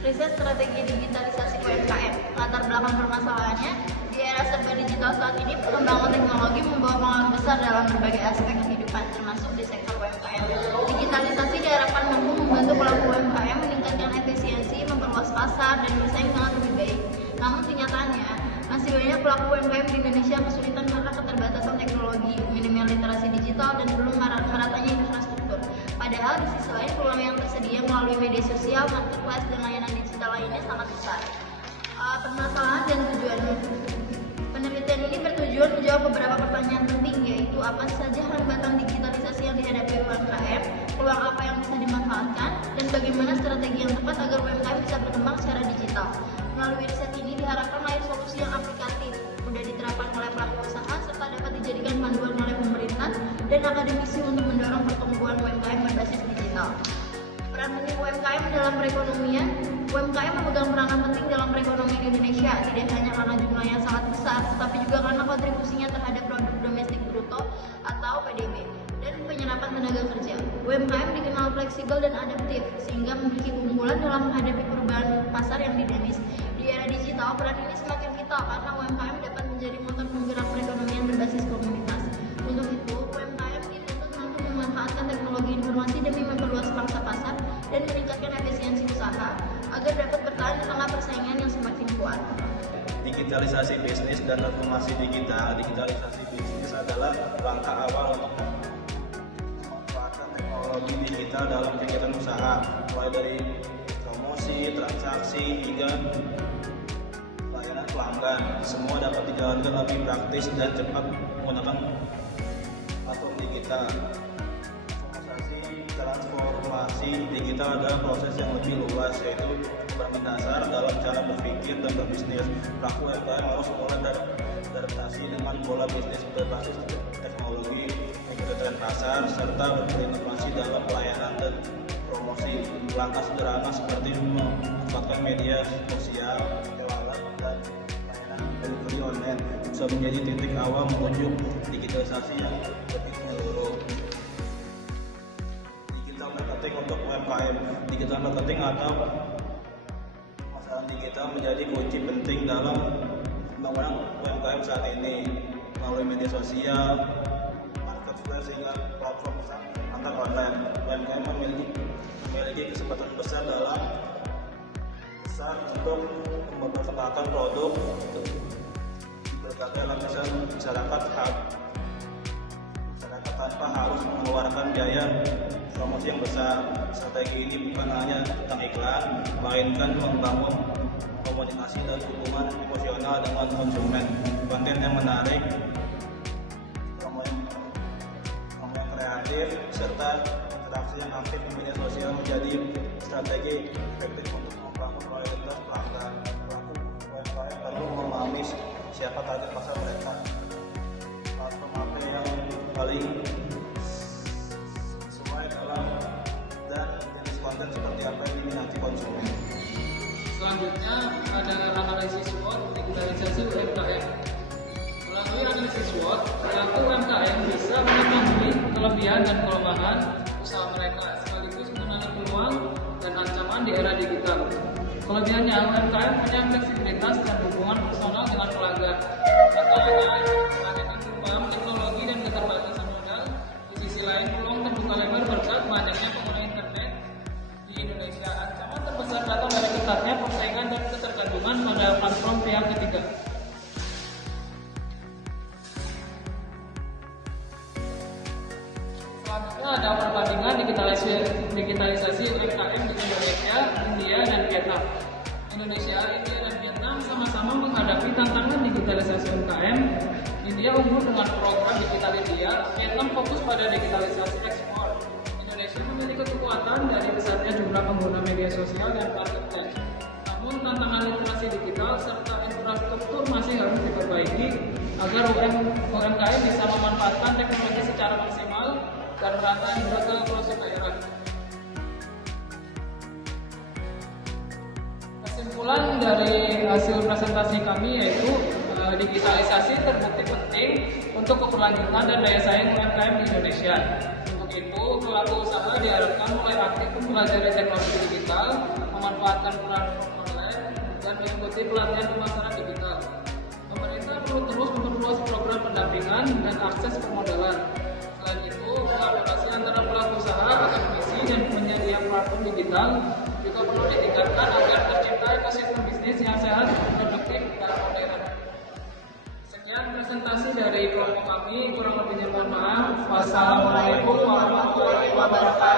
Riset strategi digitalisasi UMKM. Latar belakang permasalahannya, di era serba digital saat ini, perkembangan teknologi membawa pengaruh besar dalam berbagai aspek kehidupan, termasuk di sektor UMKM. Digitalisasi diharapkan mampu membantu pelaku UMKM meningkatkan efisiensi, memperluas pasar, dan bersaing dengan lebih baik. Namun kenyataannya, masih banyak pelaku UMKM di Indonesia kesulitan karena keterbatasan teknologi, minimnya literasi digital, dan belum meratanya infrastruktur. Padahal di sisi lain, peluang yang tersedia melalui media sosial, marketplace, dan layanan digital lainnya sangat besar. Permasalahan dan tujuan. Penelitian ini bertujuan menjawab beberapa pertanyaan penting, yaitu apa saja hambatan digitalisasi yang dihadapi UMKM, peluang apa yang bisa dimanfaatkan, dan bagaimana strategi yang tepat agar UMKM bisa berkembang secara digital. Melalui riset ini diharapkan lahir solusi yang aplikatif, mudah diterapkan oleh pelaku usaha, serta dapat dijadikan panduan oleh pemerintah dan akademisi untuk mendorong pertumbuhan UMKM berbasis digital. Peran penting UMKM dalam perekonomian. UMKM memegang peranan penting dalam perekonomian Indonesia, tidak hanya karena jumlahnya sangat besar, tetapi juga karena kontribusinya terhadap produk domestik bruto atau PDB dan penyerapan tenaga kerja. UMKM dikenal fleksibel dan adaptif, sehingga memiliki keunggulan dalam menghadapi perubahan pasar yang dinamis. Di era digital, peran ini semakin vital karena UMKM dapat menjadi motor penggerak perekonomian berbasis komunitas. Untuk itu, UMKM dituntut mampu memanfaatkan teknologi informasi demi memperluas pangsa pasar dan meningkatkan efisiensi usaha agar dapat bertahan di tengah persaingan yang semakin kuat. Digitalisasi bisnis dan transformasi digital. Digitalisasi bisnis adalah langkah awal untuk memanfaatkan teknologi digital dalam kegiatan usaha, mulai dari promosi, transaksi, hingga layanan pelanggan. Semua dapat dijalankan lebih praktis dan cepat menggunakan platform digital. Transformasi digital adalah proses yang lebih luas, yaitu berdasar dalam cara berpikir dan berbisnis. Pelaku UMKM harus mulai beradaptasi dengan pola bisnis berbasis teknologi, mengikuti tren pasar, serta berinovasi dalam pelayanan dan promosi. Langkah sederhana seperti memanfaatkan media sosial, e-wallet, dan layanan delivery online bisa menjadi titik awal menuju digitalisasi yang lebih menyeluruh. Marketing untuk UMKM. Digital marketing atau pemasaran digital menjadi kunci penting dalam pembangunan UMKM saat ini. Melalui media sosial, marketplace, hingga platform antar online, UMKM memiliki kesempatan besar untuk memperkenalkan produk berbagai lapisan masyarakat tanpa harus mengeluarkan biaya promosi yang besar. Strategi ini bukan hanya tentang iklan, melainkan membangun komunikasi dan hubungan emosional dengan konsumen. Konten yang menarik, promo yang kreatif, serta interaksi yang aktif di media sosial menjadi strategi efektif untuk membangun loyalitas pelanggan. Pelaku UMKM perlu memahami siapa target pasar mereka, platform apa yang paling dan jenis konten seperti apa yang diminati konsumen. Selanjutnya ada analisis SWOT digitalisasi UMKM. Melalui analisis SWOT, pelaku UMKM bisa mengetahui kelebihan dan kelemahan usaha mereka, sekaligus mengenali peluang dan ancaman di era digital. Kelebihannya, UMKM punya fleksibilitas dan hubungan personal dengan pelanggan. Ancamannya, paham teknologi dan keterbatasan modal. Di sisi lain, peluang terbuka lebar berkat banyaknya pengguna internet di Indonesia. Ancaman terbesar datang dari ketatnya persaingan dan ketergantungan pada platform pihak ketiga. Selanjutnya ada perbandingan digitalisasi UMKM di Indonesia, India, dan Vietnam. Indonesia, India, dan Vietnam sama-sama menghadapi tantangan digitalisasi UMKM. India unggul dengan program Digital India, Vietnam fokus pada digitalisasi ekspor. Indonesia memiliki kekuatan dari besarnya jumlah pengguna media sosial dan marketplace. Namun tantangan literasi digital serta infrastruktur masih harus diperbaiki agar UMKM bisa memanfaatkan teknologi secara maksimal dan merata hingga ke pelosok daerah. Kesimpulan dari hasil presentasi kami yaitu digitalisasi terbukti penting untuk keberlanjutan dan daya saing UMKM di Indonesia. Untuk itu, pelaku usaha diharapkan mulai aktif mempelajari teknologi digital, memanfaatkan platform online, dan mengikuti pelatihan pemasaran digital. Pemerintah perlu terus memperluas program pendampingan dan akses permodalan. Selain itu, kolaborasi antara pelaku usaha, akademisi, dan penyedia platform digital juga perlu ditingkatkan agar tercipta ekosistem bisnis yang sehat, produktif, dan modern. Sekian presentasi dari kelompok kami, kurang lebihnya mohon maaf. Wassalamualaikum warahmatullahi wabarakatuh.